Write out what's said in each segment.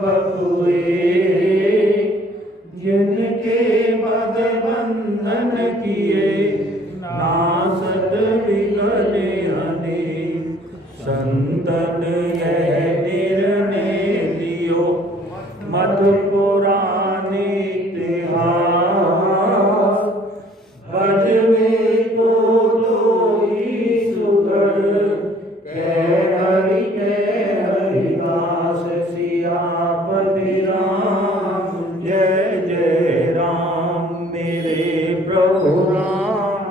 बपुए, जिनके मद बंधन किए नासत विघ्न अनेक। संतन यह निर्णय लियो मत पुराण इतिहास। भजवे को लोई सुगढ़, कह हरिदास सियापति राम। जय जय राम मेरे प्रभु राम,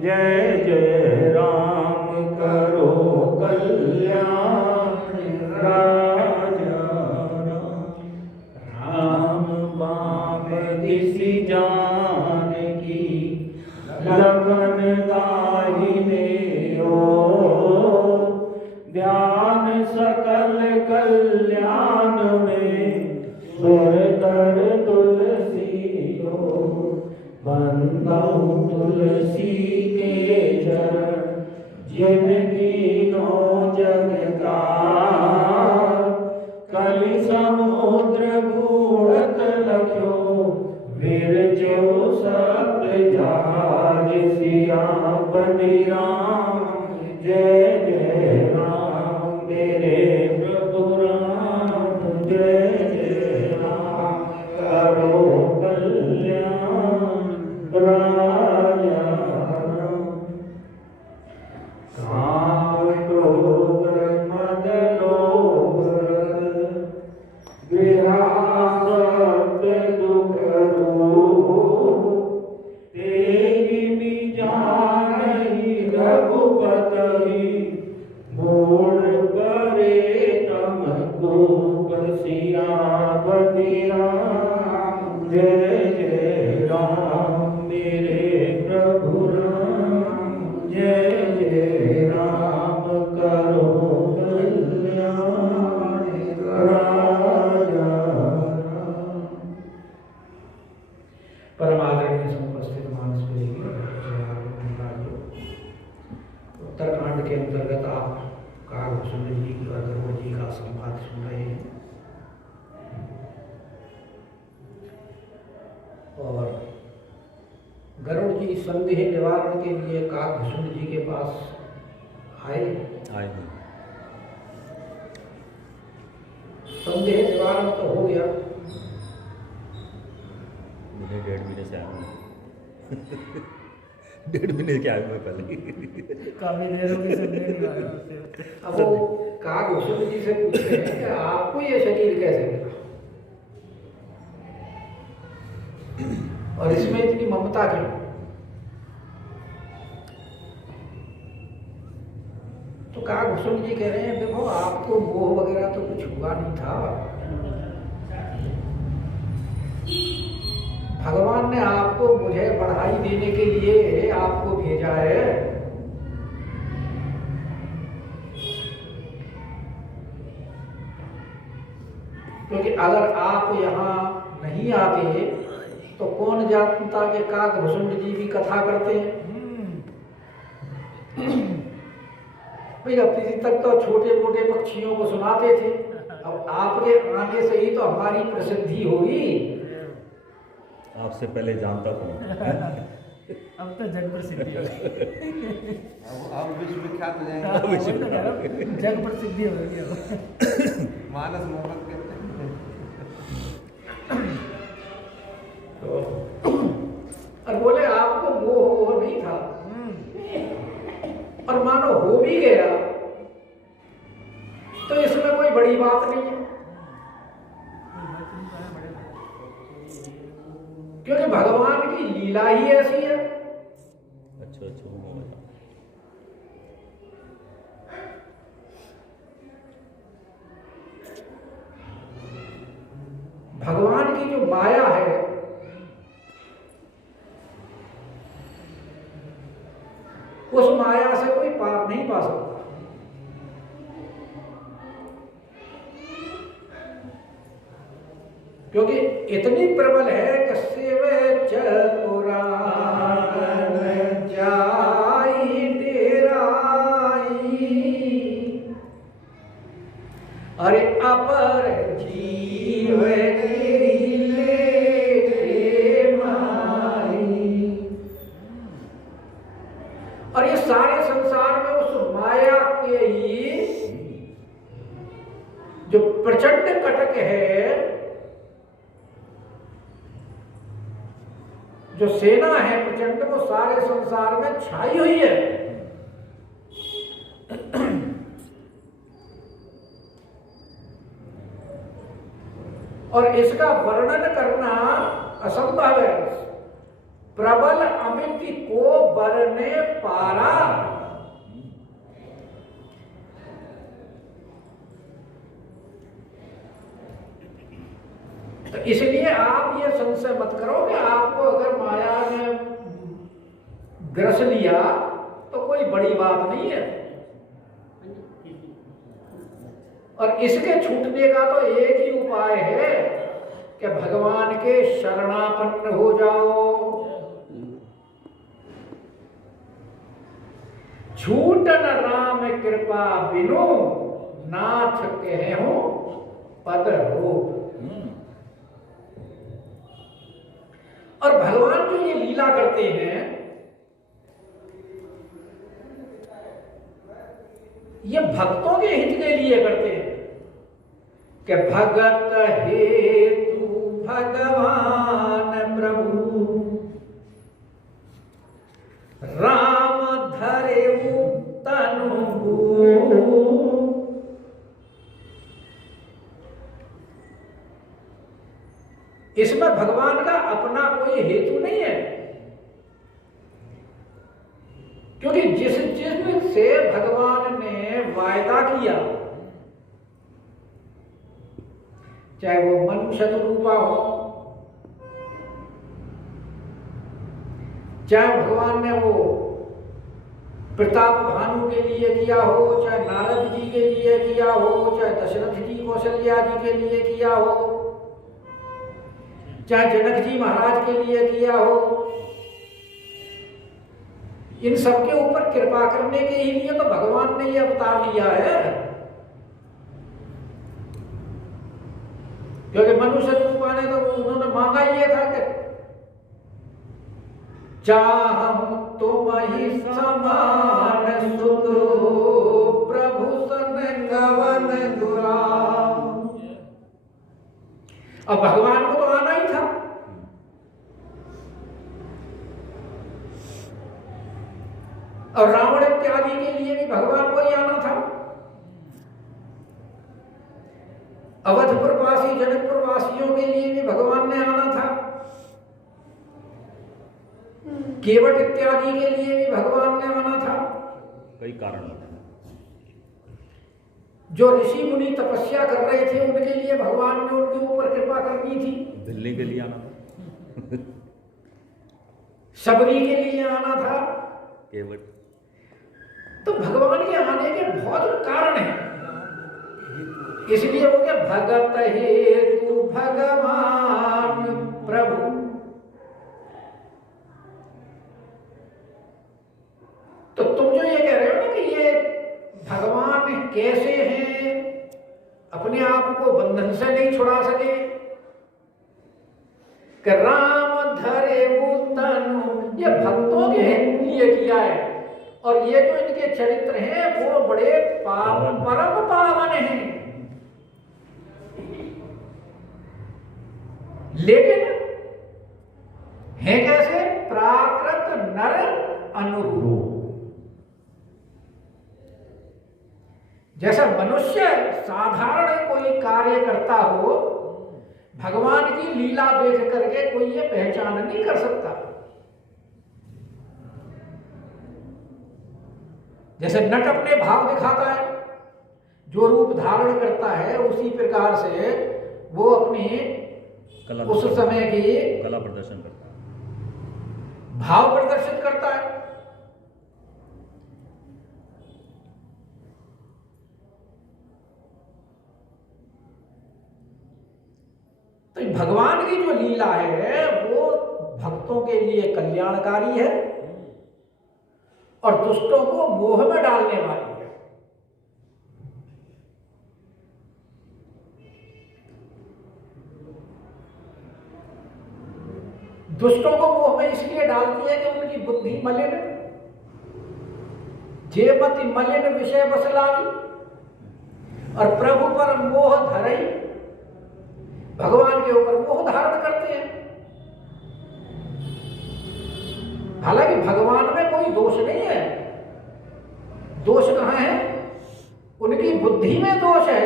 जय जय राम करो कल्याण राजा राम। राम बाम दिसि जानकी, लखन दाहिने ओर। ध्यान सकल कल्याण में, सुरतर तुलसी को। बंदौ तुलसी के चरण, जिनकी नो जगतार। कलि समुद्र बूढ़त लख्यो, विरजो सप्त जहाज। सियापति राम, जय जय राम मेरे प्रभु राम। जय जय राम करो कल्याण राजा राम। काम क्रोध मद लोभ, गृहासक्त दुख रूप। तेहि जानि रघुपति, मूढ़ करे तम कोप। सियापति राम, जय जय राम मेरे प्रभु राम। जय जय राम करो कल्याण राजा राम। परमादरणीय समुपस्थित मानस प्रेमी उत्तराखंड के अंतर्गत आप कागभूषण जी और गरुड़ जी का संवाद सुन रहे हैं। और गरुड़ जी संदेह निवारण के लिए कागभूषण जी के पास आए। संदेह निवारण तो हो गया। मुझे 1.5 महीने से आया हूँ। 1.5 महीने के आया मैं पहले। काफी देर हो गई संदेह निवारण। अब वो कागभूषण जी से पूछते हैं कि आपको ये शरीर कैसे मिला, और इसमें इतनी ममता क्यों? तो कागभूषण जी कह रहे हैं, देखो आपको मोह वगैरह तो कुछ हुआ नहीं था। भगवान ने आपको मुझे बढ़ाई देने के लिए आपको भेजा है। क्योंकि अगर आप यहाँ नहीं आते तो कौन जानता कि कागभूषण जी भी कथा करते हैं। भाई अब तक तो छोटे मोटे पक्षियों को सुनाते थे, अब आपके आने से ही तो हमारी प्रसिद्धि होगी। आपसे पहले जानता था। अब तो जग प्रसिद्धि हो गई। अब विश्व विख्यात हो जाएंगे। जग प्रसिद्धि हो गई। मानस मोहम्मद कहते हैं। और बोले आपको मोह नहीं था, और मानो हो भी गया तो इसमें कोई बड़ी बात नहीं है। क्योंकि भगवान की लीला ही ऐसी है। अच्छा भगवान की जो माया है उस माया से कोई पार नहीं पा सकता। क्योंकि इतनी प्रबल है कि सेवे चतुरान जाई डेराई, अरे अपर जी है, जो सेना है प्रचंड, वो सारे संसार में छाई हुई है। और इसका वर्णन करना असंभव है। प्रबल अमित को बरने पारा। तो इसलिए आप ये संशय मत करो कि आपको अगर माया ने ग्रस लिया तो कोई बड़ी बात नहीं है। और इसके छूटने का तो एक ही उपाय है कि भगवान के शरणापन्न हो जाओ। छूटन राम कृपा बिनु, नाथ कहेहु पद हो। और भगवान जो ये लीला करते हैं, ये भक्तों के हित के लिए करते हैं कि भगत हेतु भगवान प्रभु, राम धरे तनु। इसमें भगवान का अपना कोई हेतु नहीं है, क्योंकि जिस जिसम से भगवान ने वायदा किया, चाहे वो मनुष्य रूपा हो, चाहे भगवान ने वो प्रताप भानु के लिए किया हो, चाहे नारद जी के लिए किया हो, चाहे दशरथ जी कौशल्या जी के लिए किया हो, चाहे जनक जी महाराज के लिए किया हो, इन सबके ऊपर कृपा करने के ही लिए तो भगवान ने ये अवतार लिया है। क्योंकि मनुष्य रूप ने तो उन्होंने मांगा ये था कि चाहूं तुम ही समान सुत, प्रभु सन गवन गुलाम। अब भगवान को तो आना ही था। और रावण इत्यादि के लिए भी भगवान को ही आना था। अवधपुरवासी जनकपुरवासियों के लिए भी भगवान ने आना था। केवट इत्यादि के लिए भी भगवान ने आना था। कई कारण होते हैं। जो ऋषि मुनि तपस्या कर रहे थे उनके लिए भगवान ने उनके ऊपर कृपा करनी थी। दिल्ली के लिए आना था। सबरी के लिए आना था। केवट। तो भगवान के आने के बहुत कारण हैं। इसलिए वो क्या भगत हेतु भगवान प्रभु। तो तुम जो ये कह रहे हो ना कि ये भगवान कैसे हैं, अपने आप को बंधन से नहीं छुड़ा सके, कि राम धरे तनु, ये भक्तों के लिए किया है। और ये जो इनके चरित्र हैं वो बड़े परम पावन हैं। लेकिन है कैसे? प्राकृत नर अनुरूप। जैसा मनुष्य साधारण कोई कार्य करता हो, भगवान की लीला देख करके कोई ये पहचान नहीं कर सकता। जैसे नट अपने भाव दिखाता है, जो रूप धारण करता है उसी प्रकार से वो अपनी उस समय की कला प्रदर्शन करता है, भाव प्रदर्शित करता है। तो भगवान की जो लीला है वो भक्तों के लिए कल्याणकारी है और दुष्टों को मोह में डालने वाली है। दुष्टों को मोह में इसलिए डालती है कि उनकी बुद्धि मलिन, जेमति मलिन विषय बस लागी, और प्रभु पर मोह धरई भगवान के ऊपर मोह धारण करते हैं। हालांकि भगवान में कोई दोष नहीं है। दोष कहां है? उनकी बुद्धि में दोष है।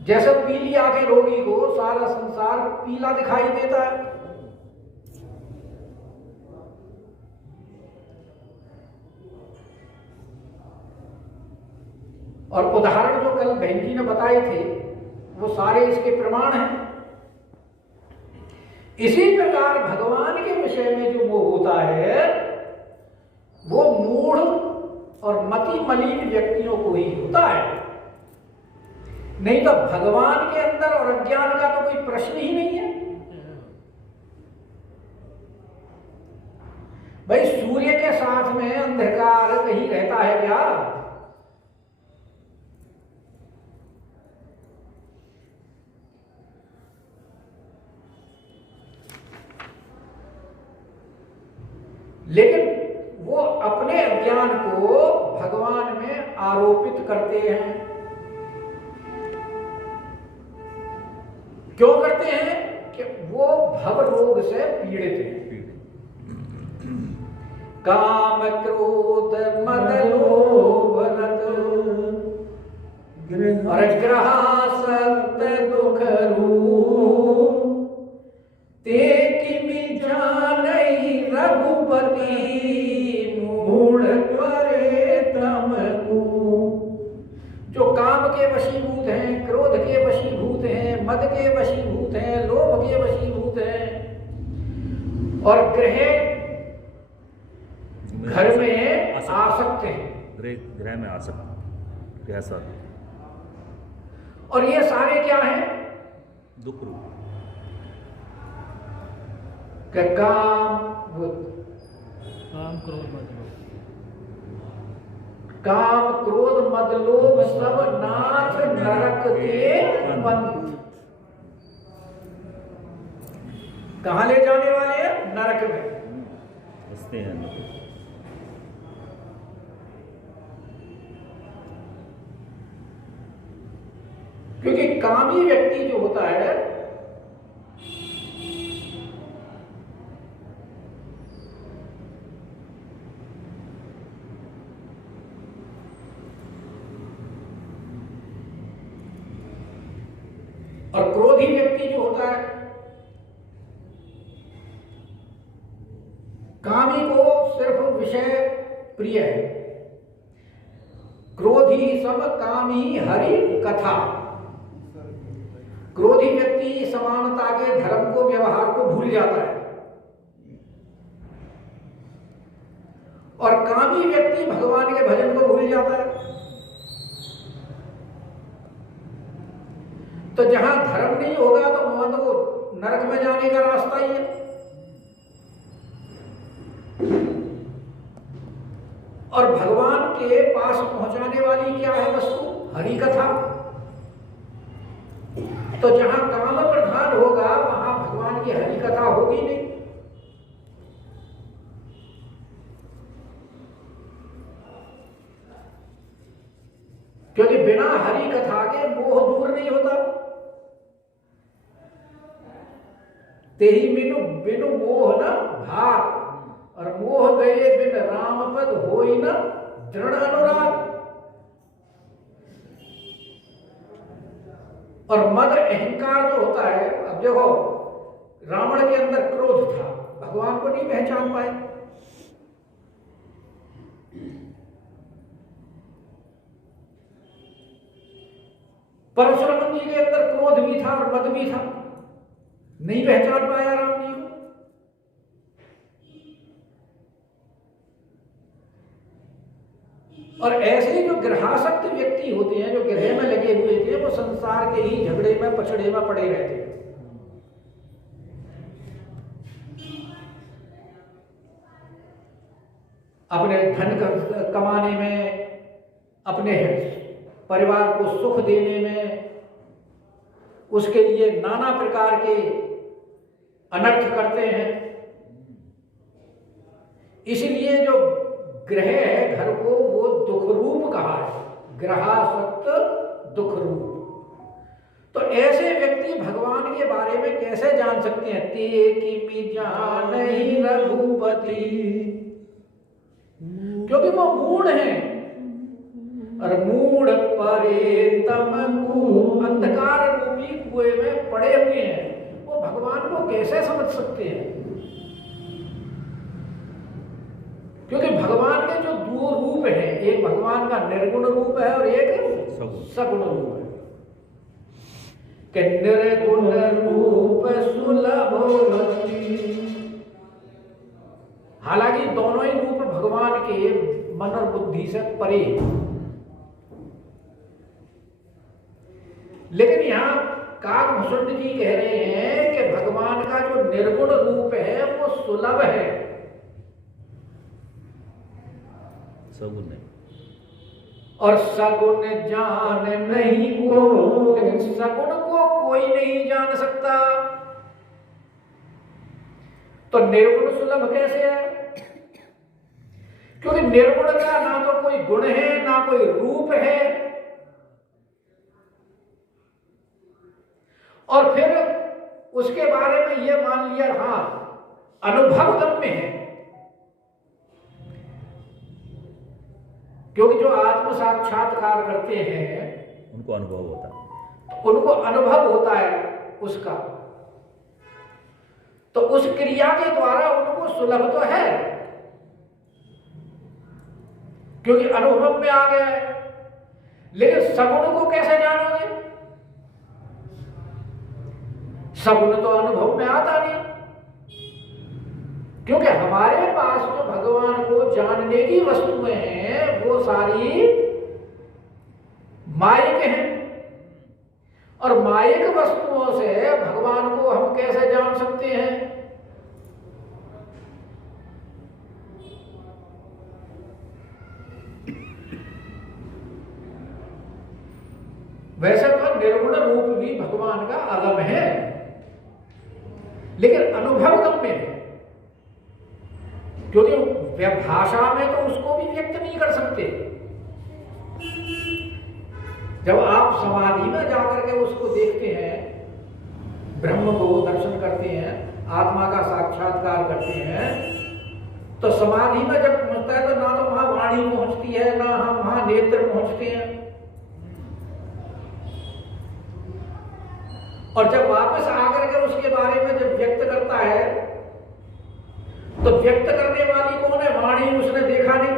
जैसे पीली आंखें रोगी को सारा संसार पीला दिखाई देता है। और उदाहरण जो कल बहन जी ने बताए थे वो सारे इसके प्रमाण हैं। इसी प्रकार भगवान के विषय में जो मोह होता है वो मूढ़ और मति मलिन व्यक्तियों को ही होता है। नहीं तो भगवान के अंदर और अज्ञान का तो कोई प्रश्न ही नहीं है। भाई सूर्य के साथ में अंधकार कहीं रहता है क्या? लेकिन वो अपने अज्ञान को भगवान में आरोपित करते हैं। क्यों करते हैं? कि वो भव रोग से पीड़ित हैं। काम क्रोध मद लोभ रत और ग्रहासक्त दुख रूप ते किमि जानई रघुपति मूढ़ करे तमकू। जो काम के वशीभूत हैं, क्रोध के वशीभूत हैं, मद के वशीभूत हैं, लोभ के वशीभूत हैं और घर में आसक्त हैं। ग्रह में आसक्त, ग्रह सर। और ये सारे क्या हैं? दुख रूप। काम काम क्रोध मद लोभ, काम क्रोध मद लोभ सब नाथ नरक के बंधु। कहां ले जाने वाले हैं? नरक में बसते हैं। क्योंकि कामी व्यक्ति जो होता है और क्रोधी व्यक्ति जो होता है, कामी को सिर्फ विषय प्रिय है। क्रोधी सम कामी हरि कथा। क्रोधी व्यक्ति समानता के धर्म को, व्यवहार को भूल जाता है और कामी व्यक्ति भगवान के भजन को भूल जाता है। तो जहां धर्म नहीं होगा तो वहां तो नरक में जाने का रास्ता ही है। और भगवान के पास पहुंचाने वाली क्या है वस्तु? हरि कथा। तो जहां काम प्रधान होगा वहां भगवान की हरि कथा होगी नहीं। क्योंकि बिना हरि कथा के मोह दूर नहीं होता। तेहि बिनु बिनु मोह न भाग और मोह गए बिन राम पद होई न दृढ़ अनुराग। और मद अहंकार जो होता है, अब देखो रावण के अंदर क्रोध था, भगवान को नहीं पहचान पाए। परशुराम जी के अंदर क्रोध भी था और मद भी था, नहीं पहचान पाया राम जी को। और ऐसे ही जो ग्रहासक्त व्यक्ति होते हैं, जो ग्रह में लगे हुए थे, वो संसार के ही झगड़े में पछड़े में पड़े रहते हैं। अपने धन कमाने में, अपने परिवार को सुख देने में, उसके लिए नाना प्रकार के अनर्थ करते हैं। इसलिए जो ग्रह है घर को वो दुख रूप कहा है, ग्रहासक्त दुख रूप। तो ऐसे व्यक्ति भगवान के बारे में कैसे जान सकते हैं? ते किमि जानहि रघुपति, क्योंकि वो मूढ़ हैं। और मूढ़ परे तमकु, अंधकार रूपी कुएं में पड़े हुए हैं, वो भगवान को कैसे समझ सकते हैं? क्योंकि भगवान के जो दो रूप हैं, एक भगवान का निर्गुण रूप है और एक सगुण रूप है। कि निर्गुण रूप सुलभ होती, हालांकि दोनों ही रूप भगवान के मन और बुद्धि से परे, लेकिन यहां काकभूषण जी कह रहे हैं कि भगवान का जो निर्गुण रूप है वो सुलभ है, सगुण नहीं। और सगुण जान नहीं को, लेकिन सगुण को कोई नहीं जान सकता। तो निर्गुण सुलभ कैसे है? क्योंकि निर्गुण का ना तो कोई गुण है ना कोई रूप है, और फिर उसके बारे में यह मान लिया हाँ अनुभव गम्य है, क्योंकि जो आत्म साक्षात्कार करते हैं उनको अनुभव होता है, उनको अनुभव होता है उसका, तो उस क्रिया के द्वारा उनको सुलभ तो है, क्योंकि अनुभव में आ गया है। लेकिन सगुण को कैसे जानोगे? सगुण तो अनुभव में आता नहीं, क्योंकि हमारे पास जो भगवान को जानने की वस्तुएं हैं वो सारी मायिक हैं, और मायिक वस्तुओं से भगवान को हम कैसे जान सकते हैं? वैसे तो निर्गुण रूप भी भगवान का अगम है, लेकिन अनुभव गम्य है, क्योंकि भाषा में तो उसको भी व्यक्त नहीं कर सकते। जब आप समाधि में जाकर के उसको देखते हैं, ब्रह्म को दर्शन करते हैं, आत्मा का साक्षात्कार करते हैं, तो समाधि में जब पहुंचता है तो ना तो वहां वाणी पहुंचती है ना हम वहां नेत्र पहुंचते हैं, और जब वापस आकर के उसके बारे में जब व्यक्त करता है तो व्यक्त करने वाली कौन है? वाणी, उसने देखा नहीं।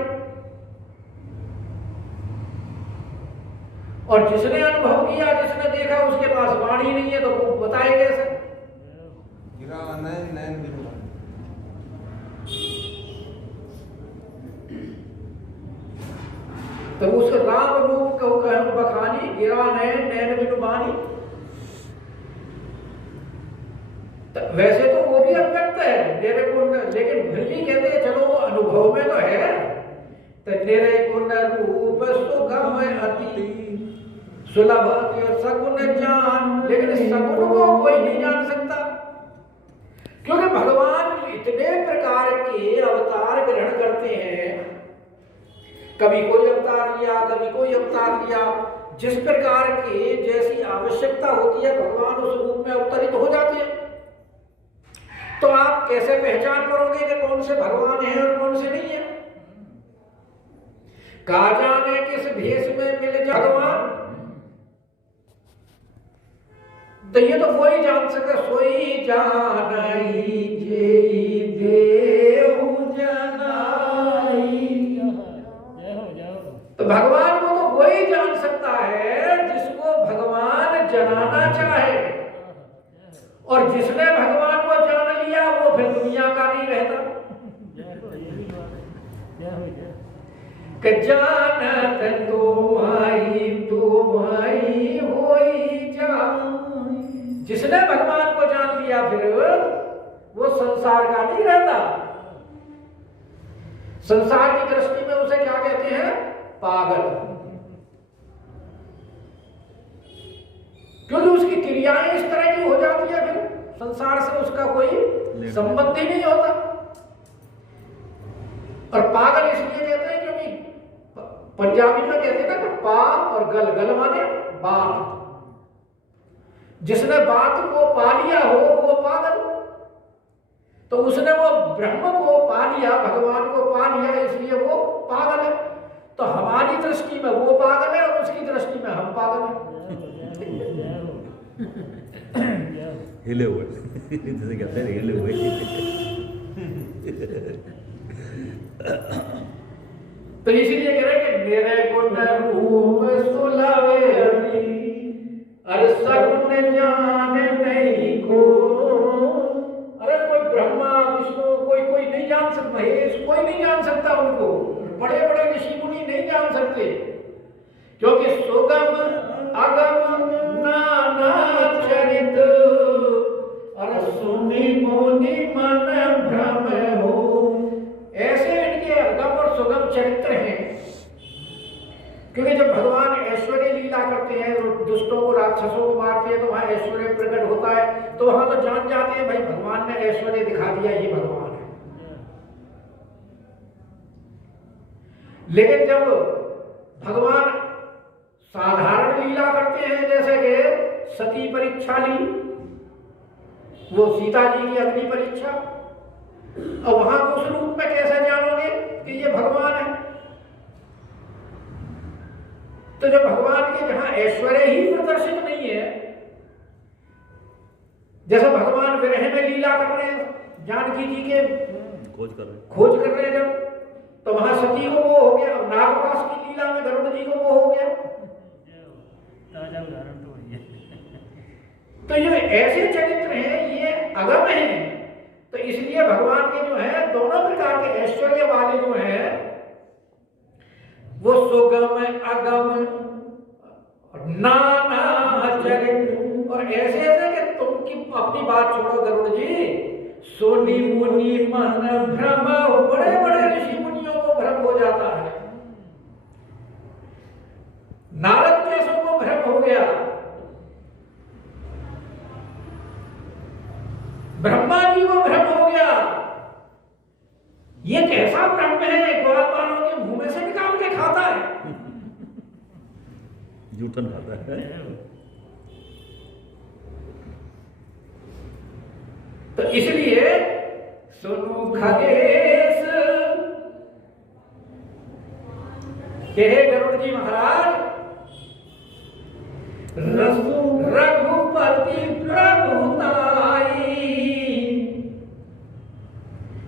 और जिसने अनुभव किया, जिसने देखा, उसके पास वाणी नहीं है, तो वो बताए कैसे? तो उस राम रूप को कहूं बखानी, गिरा नैन नैन बिनु बानी। वैसे तो वो भी अव्यक्त है निर्गुण, लेकिन फिर भी कहते हैं चलो वो अनुभव में तो है। तो निर्गुण रूप सुगम अति सुलभ सगुण जान, लेकिन सगुण को कोई नहीं जान सकता, क्योंकि भगवान इतने प्रकार के अवतार ग्रहण करते हैं, कभी कोई अवतार लिया, कभी कोई अवतार लिया, जिस प्रकार के जैसी आवश्यकता होती है भगवान उस रूप में अवतरित हो जाते हैं। तो आप कैसे पहचान करोगे कि कौन से भगवान हैं और कौन से नहीं है? कहा जाने किस भेष में मिल जाए भगवान, तो ये तो वही जान सके, सोई जानाई जेई देहु जनाई। तो भगवान को तो वही जान सकता है जिसको भगवान जनाना चाहे, और जिसने भगवान को जान लिया वो फिर दुनिया का नहीं रहता। कि जानत तुम्हारी होई जान, जिसने भगवान को जान लिया फिर वो संसार का नहीं रहता। संसार की दृष्टि में उसे क्या कहते हैं? पागल, क्योंकि उसकी क्रियाएं इस तरह की हो जाती है, फिर संसार से उसका कोई संबंध ही नहीं होता। और पागल इसलिए कहते हैं क्योंकि पंजाबी में कहते हैं ना कि पा और गल, गल माने बात, जिसने बात को पा लिया हो वो पागल। तो उसने वो ब्रह्म को पा लिया, भगवान को पा लिया, इसलिए वो पागल है। तो हमारी दृष्टि में वो पागल है और उसकी दृष्टि में हम पागल हैं। हिले हुए जैसे कहते हैं हिले हुए। तो इसीलिए कह रहे हैं कि मेरे गुण रूप सुलावे अरे सगुन जाने नहीं को। अरे कोई ब्रह्मा विष्णु कोई नहीं जान सकता, महेश कोई नहीं जान सकता उनको, बड़े बड़े ऋषि मुनि नहीं जान सकते, क्योंकि सुगम अगम नाना चरित अरे सुनि मुनि मन भ्रम हो। ऐसे इनके अगम और सुगम चरित्र हैं। क्योंकि जब भगवान ऐश्वर्य लीला करते हैं, दुष्टों को राक्षसों को मारते हैं, तो वहां ऐश्वर्य प्रकट होता है, तो वहां तो जान जाते हैं भाई भगवान ने ऐश्वर्य दिखा दिया, ये भगवान है। लेकिन जब भगवान साधारण लीला करते हैं, जैसे कि सती परीक्षा ली, वो सीता जी की अग्नि परीक्षा, और वहां उस रूप में कैसे जानोगे कि ये भगवान है? तो जब भगवान के जहां ऐश्वर्य ही प्रदर्शित नहीं है, जैसे भगवान विरह में लीला कर रहे हैं, जानकी जी के खोज कर रहे हैं जब, तो वहां सती को वो हो गया। अब नागपाश की लीला में गरुड़ जी को वो हो गया। ताजा उदाहरण तो वही है। तो ये ऐसे चरित्र हैं, ये अगम हैं। तो इसलिए भगवान के जो है दोनों प्रकार के ऐश्वर्य वाले जो हैं, वो सुगम अगम और नाना चरित्र, और ऐसे ऐसे कि तुम अपनी बात छोड़ो गरुड़ जी, सोनी मुनि मन भ्रम, बड़े बड़े ऋषि मुनियों को भ्रम हो जाता है। नारद जैसों को भ्रम हो गया, ब्रह्मा जी को भ्रम हो गया। ये कैसा ब्रह्म है, ग्वालपालों के मुंह में से निकाल के खाता है, जूठन खाता है। तो इसलिए सुनो खगेश, कहे गरुड़ जी महाराज, रघुपति प्रभुताई,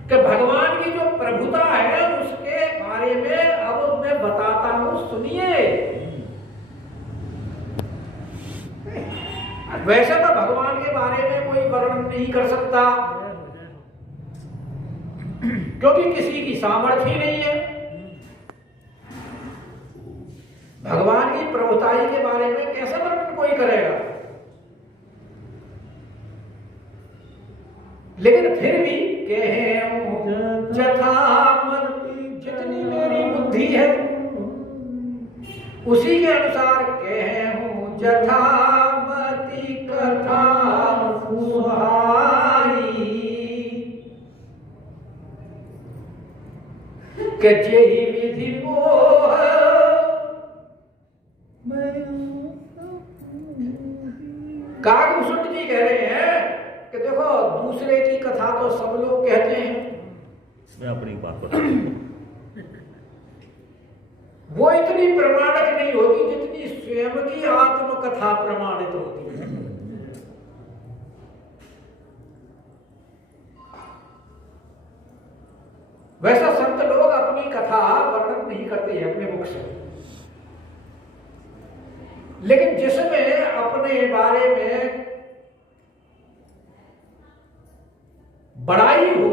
कि भगवान की जो प्रभुता है उसके बारे में अब मैं बताता हूं, सुनिए। वैसे तो भगवान के बारे में कोई वर्णन नहीं कर सकता, क्योंकि किसी की सामर्थ्य ही नहीं है। भगवान की प्रभुताई के बारे में कैसे वर्णन कोई करेगा? लेकिन फिर भी कहे यथामति, जितनी मेरी बुद्धि है उसी के अनुसार कहे हूं, यथामति कथा सुहाई, कि जेहि विधि मोह काकभूषण जी कह रहे हैं कि देखो दूसरे की कथा तो सब लोग कहते हैं, इसमें अपनी बात बता, वो इतनी प्रमाणिक नहीं होती जितनी स्वयं की आत्मकथा प्रमाणित होती है। वैसा संत लोग अपनी कथा वर्णन नहीं करते हैं अपने मुख से, लेकिन जिसमें अपने बारे में बड़ाई हो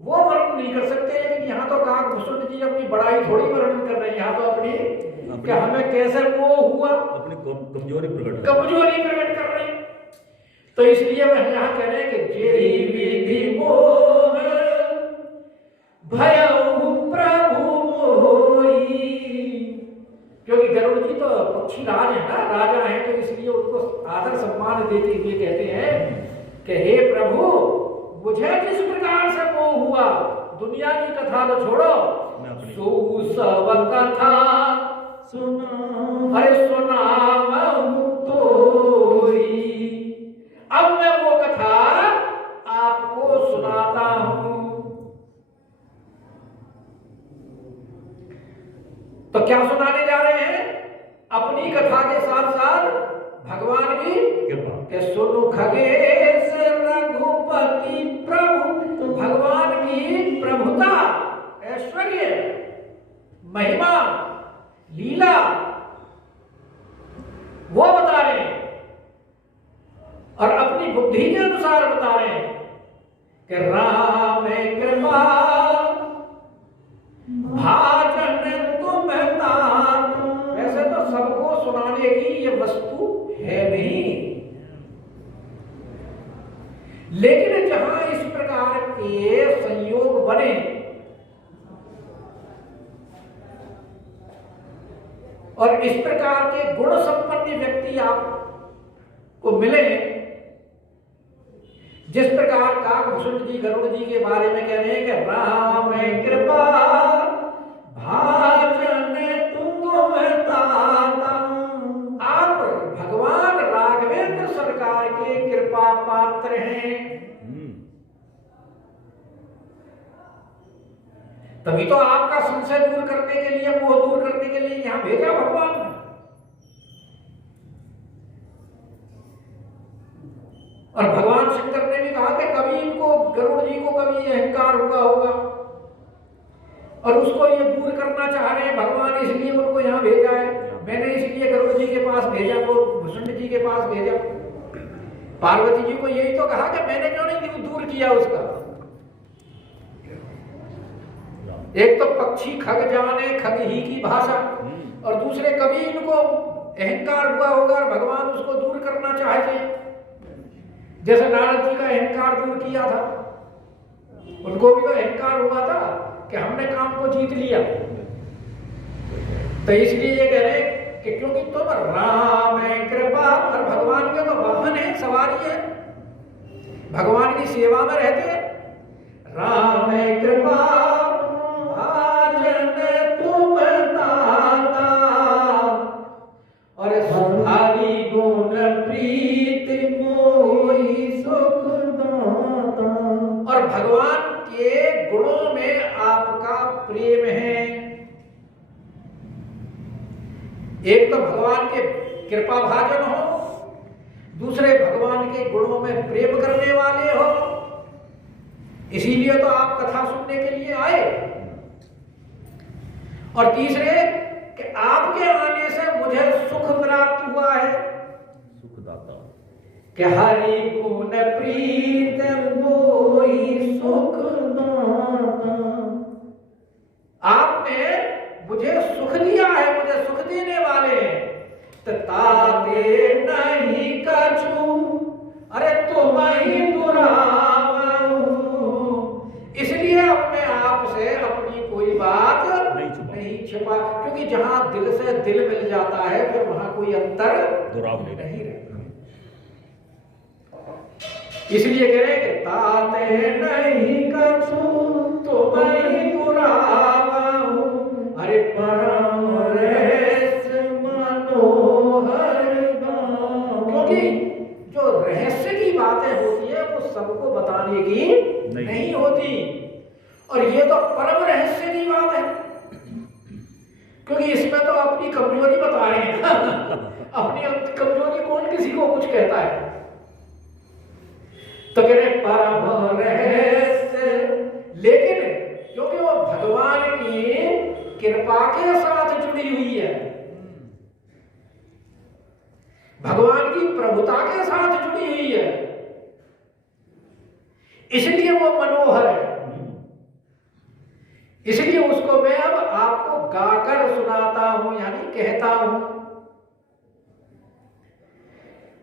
वो वर्णन नहीं कर सकते। लेकिन यहाँ तो काकभूषण जी अपनी बड़ाई थोड़ी वर्णन कर रहे हैं, यहाँ तो अपनी कि हमें कैसे मोह हुआ, अपनी कमजोरी प्रकट कर रहे हैं। तो इसलिए वह यहाँ कह रहे हैं कि जेहि विधि मोह भयउ प्रभु मोहि, क्योंकि गरुड़ जी तो पक्षी राज है ना, राजा है, तो इसलिए उनको आदर सम्मान देते हुए कहते हैं कि हे प्रभु, मुझे किस प्रकार से मोह हुआ, दुनिया की कथा तो छोड़ो, सो सब कथा सुना, अरे सुना तोरी, तो क्या सुनाने जा रहे हैं? अपनी कथा के साथ साथ भगवान की कृपा। के सुनो खगेश रघुपति प्रभु, तो भगवान की प्रभुता, ऐश्वर्य, महिमा, लीला वो बता रहे हैं और अपनी बुद्धि के अनुसार बता रहे हैं कि राम कृपा भाजन तुम तात। वैसे तो सबको सुनाने की ये वस्तु है नहीं, लेकिन जहां इस प्रकार के संयोग बने और इस प्रकार के गुण संपन्न व्यक्ति आपको मिले, जिस प्रकार काकभूषण जी गरुड़ जी के बारे में कह रहे हैं कि राम कृपा भाजन तुम तातम, आप भगवान राघवेंद्र सरकार के कृपा पात्र हैं। तभी तो आपका संशय दूर करने के लिए, मोह दूर करने के लिए यहां भेजा भगवान ने। और भगवान शंकर ने भी कहा कि कभी इनको, गरुड़ जी को कभी अहंकार हुआ होगा और उसको ये दूर करना चाह रहे हैं भगवान, इसलिए उनको यहां भेजा है। मैंने इसलिए गरुड़ जी के पास भेजा, वो भूषण जी के पास भेजा। पार्वती जी को यही तो कहा कि मैंने क्यों नहीं दूर किया उसका। एक तो पक्षी खग जाने खग ही की भाषा, और दूसरे कभी इनको अहंकार हुआ होगा और भगवान उसको दूर करना चाहते हैं। जैसे नारद जी का अहंकार दूर किया था, उनको भी तो अहंकार हुआ था कि हमने काम को जीत लिया। तो इसलिए ये कह रहे हैं कि क्योंकि तुम राम कृपा, और भगवान के तो वाहन है, सवारी है, भगवान की सेवा में रहते हैं। राम कृपा भाजन तुम ताता, और हरि गुण प्रीत मोहि सुख दाता, और भगवान के गुणों में आपका प्रेम है। एक तो भगवान के कृपा भाजन हो, दूसरे भगवान के गुणों में प्रेम करने वाले हो, इसीलिए तो आप कथा सुनने के लिए आए। और तीसरे कि आपके आने से मुझे सुख प्राप्त हुआ है, सुखदाता, कि हरि गुण प्रीत मोहि सुख दाता। आपने मुझे सुख दिया है, मुझे सुख देने वाले हैं। ताते नहीं कछु, अरे तुम ही दुरावहु, इसलिए अब मैं आपसे अपनी कोई बात नहीं छिपा, क्योंकि जहां दिल से दिल मिल जाता है फिर वहां कोई अंतर दुराव नहीं रहता। इसलिए कह रहे कि ताते नहीं कछु तुम ही दुरावहु, अरे परम रहस्य मनोहर गान। क्योंकि जो रहस्य की बातें होती है वो सबको बताने की नहीं होती, और ये तो परम रहस्य की बात है, क्योंकि इसमें तो अपनी कमजोरी बता रहे हैं। अपनी कमजोरी कौन किसी को कुछ कहता है। तो कह रहे परम रहस्य, लेकिन क्योंकि वो भगवान की कृपा के साथ जुड़ी हुई है, भगवान की प्रभुता के साथ जुड़ी हुई है, इसलिए वो मनोहर है। इसलिए उसको मैं अब आपको गाकर सुनाता हूं, यानी कहता हूं।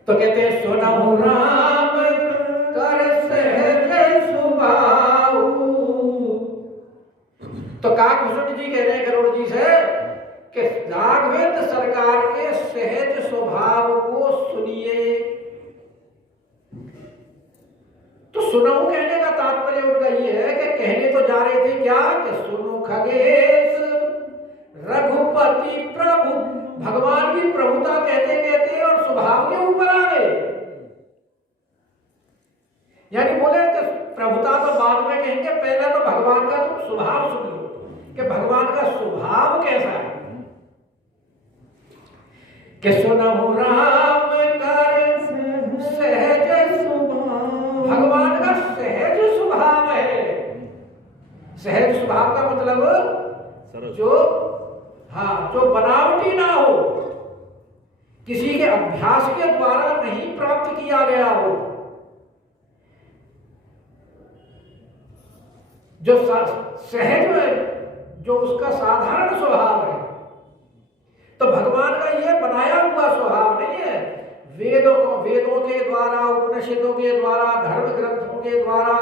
तो कहते हैं सुनहु राम कर सहज सुभाऊ। तो काकभूषण जी कह रहे हैं गरुड़ जी से कि राघवेंद्र सरकार के सहज स्वभाव को सुनिए। तो सुनहु कहने का तात्पर्य उनका ये है कि कहने तो जा रहे थे क्या कि सुनो खगेश रघुपति प्रभु, भगवान की प्रभुता कहते कहते और स्वभाव के ऊपर आ गए। यानी बोले कि प्रभुता तो बाद में कहेंगे, पहले तो भगवान का तुम स्वभाव सुन लो कि भगवान का स्वभाव कैसा है। कि सुनहु राम कर सहज स्वभाव। भगवान का सहज स्वभाव है। सहज स्वभाव का मतलब जो जो बनावटी ना हो, किसी के अभ्यास के द्वारा नहीं प्राप्त किया गया हो, जो सहज है, जो उसका साधारण स्वभाव है। तो भगवान का यह बनाया हुआ स्वभाव नहीं है। वेदों के द्वारा, उपनिषदों के द्वारा, धर्म ग्रंथों के द्वारा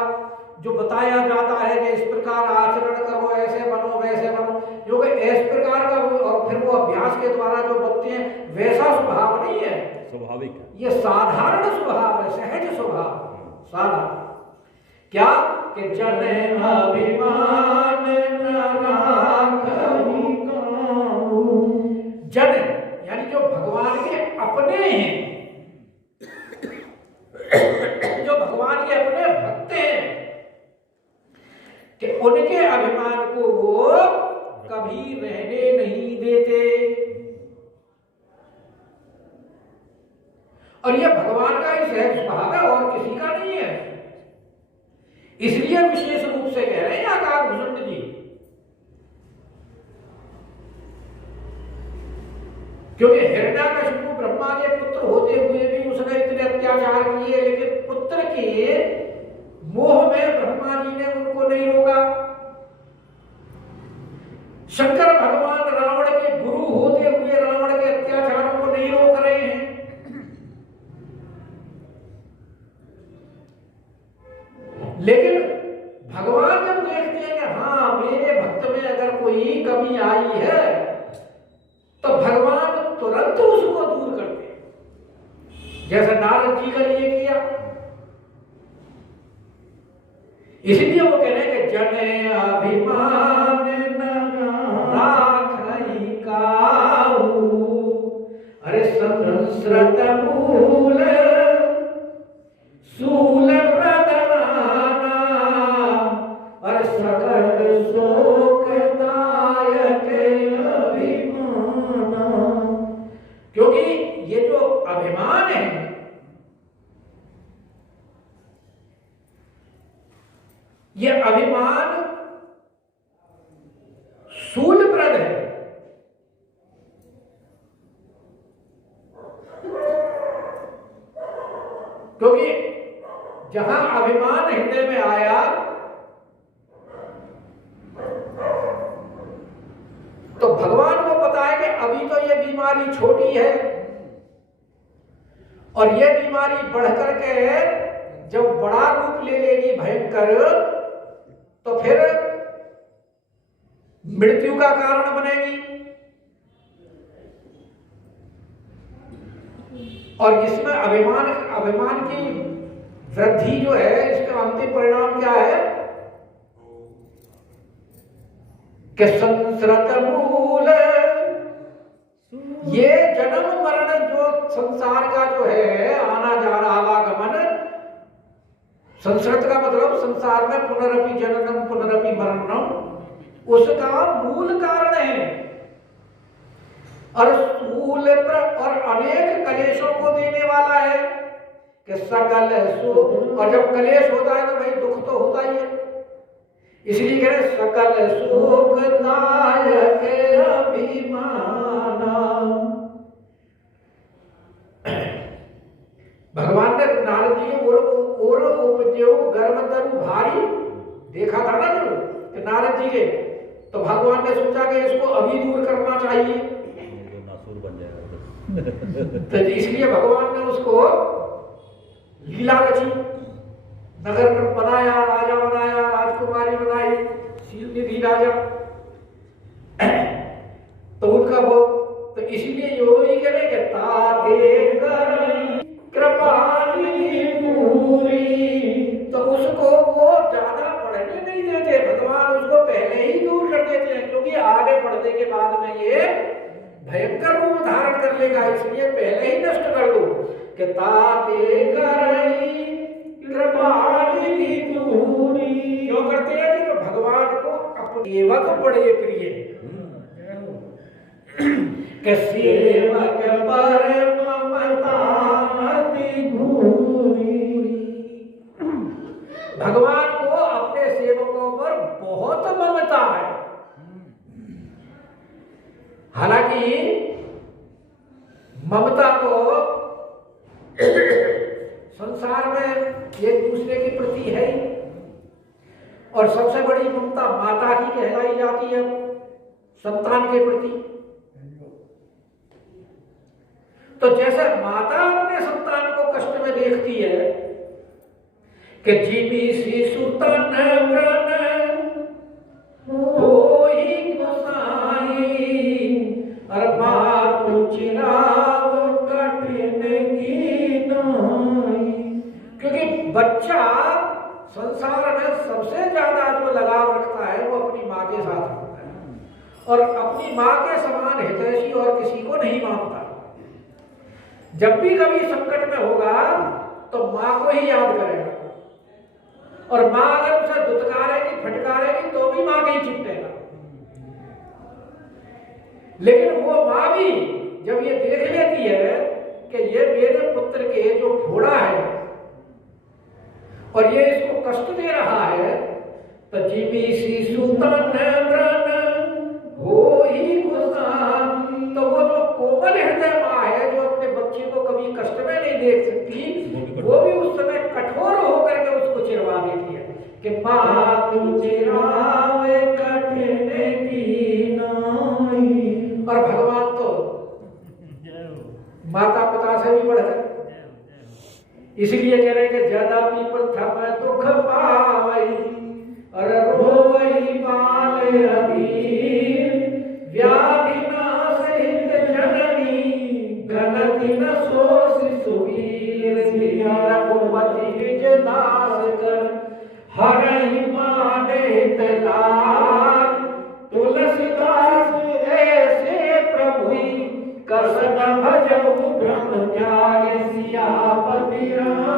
जो बताया जाता है कि इस प्रकार आचरण करो, ऐसे बनो, वैसे बनो, जो कि इस प्रकार का और फिर वो अभ्यास के द्वारा जो बनते हैं, वैसा स्वभाव नहीं है। स्वाभाविक है। ये साधारण स्वभाव है, सहज स्वभाव, साधारण। क्या कि जन अभिमान न राखहि काहू। जन यानी जो भगवान के अपने हैं, जो भगवान के अपने भक्त हैं, कि उनके अभिमान को वो कभी रहने नहीं देते। और यह भगवान का ही सहज स्वभाव है और किसी का नहीं है। इसलिए विशेष रूप से कह रहे हैं आकाशभूषण जी, क्योंकि हिरण्यकशिपु ब्रह्मा के पुत्र होते हुए भी उसने इतने अत्याचार किए, लेकिन पुत्र के मोह में ब्रह्मा जी ने उनको नहीं रोका। शंकर भगवान रावण के गुरु होते हुए रावण के अत्याचारों को नहीं रोक रहे हैं। लेकिन भगवान जब देखते हैं कि हाँ मेरे भक्त में अगर कोई कमी आई है, तो भगवान तुरंत उसको दूर करते हैं, जैसा नारद जी का लिए किया। इसलिए वो कह रहे हैं कि जन अभिमान न राखहि काहू। अरे संस्कृत मूल सूल प्रदनाना, और सकल शोकदायक अभिमाना। क्योंकि ये जो अभिमान है, ये अभिमान शूलप्रद है। क्योंकि जहां अभिमान हृदय में आया, तो भगवान को पता है कि अभी तो ये बीमारी छोटी है, और ये बीमारी बढ़कर के जब बड़ा रूप ले लेगी भयंकर, तो फिर मृत्यु का कारण बनेगी। और इसमें अभिमान की वृद्धि जो है, इसका अंतिम परिणाम क्या है कि संस्कृत मूल, ये जन्म मरण जो संसार का जो है आना जाना आवागमन, संस्कृत का मतलब संसार में पुनरपि जननम पुनरपि मरणम, उसका मूल कारण है। और स्थूल और अनेक कलेशों को देने वाला है कि सकल सुख, और जब कलेश होता है तो भाई दुख तो होता ही है। इसलिए कह रहे सकल सुखदायक अभिमाना। भगवान ने नारद जी के ओर उपजेऊ गर्भ तरु भारी देखा था ना जब कि नारद जी के, तो भगवान ने सोचा कि इसको अभी दूर करना चाहिए, नासुर बन जाएगा। तो इसलिए भगवान ने उसको लीला रची, नगर बनाया, राजा बनाया, राजकुमारी बनाई, शीलनिधि राजा। तो उनका वो, तो इसलिए योगी कह रहे कि ताते कृपानिधि पूरी, तो उसको वो ज्यादा पढ़ने नहीं देते, भगवान उसको पहले ही दूर कर देते हैं, क्योंकि आगे बढ़ने के बाद में ये भयंकर रूप धारण कर लेगा, इसलिए पहले ही नष्ट कर दो कि ताते करई कृपानिधि पूरी। क्यों करते हैं कि भगवान को अपने सेवक बड़े प्रिय, कि सेवक पर ममता अति घूरी। भगवान को अपने सेवकों पर बहुत ममता है। हालांकि ममता तो संसार में एक दूसरे के प्रति है ही, और सबसे बड़ी ममता माता की कहलाई जाती है संतान के प्रति। तो जैसे माता अपने संतान को कष्ट में देखती है कि जीवी शिशु तन व्रण होई गोसाई, और मातु चिराव कठिन की नाई। क्योंकि बच्चा संसार में सबसे ज्यादा जो लगाव रखता है वो अपनी माँ के साथ रखता है, और अपनी माँ के समान हितैषी और किसी को नहीं मानता। जब भी कभी संकट में होगा तो माँ को ही याद करेगा, और माँ अगर उसे दुत्कारेगी फटकारेगी तो भी माँ के ही चिपटेगा। लेकिन वो माँ भी जब ये देख लेती है कि ये मेरे पुत्र के जो घोड़ा है और ये इसको कष्ट दे रहा है, तो जीवी शिशु तन व्रण होई गोसाई। तो वो जो कोमल हृदय माँ है जो अपने बच्चे को कभी कष्ट में नहीं देख सकती, वो भी उस समय कठोर होकर के उसको चिरवा देती है कि मातु चिरावे कठिन की नाई। और भगवान तो माता पिता से भी बढ़कर, इसलिए कह रहे कि ज्यादा भी प्रथम दुख पावई, और रोवई बाल अबीर, व्याधि नासहित जननी, गणति न सोस सुवीर। सिया रघुपति निज नास कर, हरहि मानेत लाग, तुलसीदास ऐसे प्रभु, कसन भजऊ ब्रह्म त्याग। सियापति राम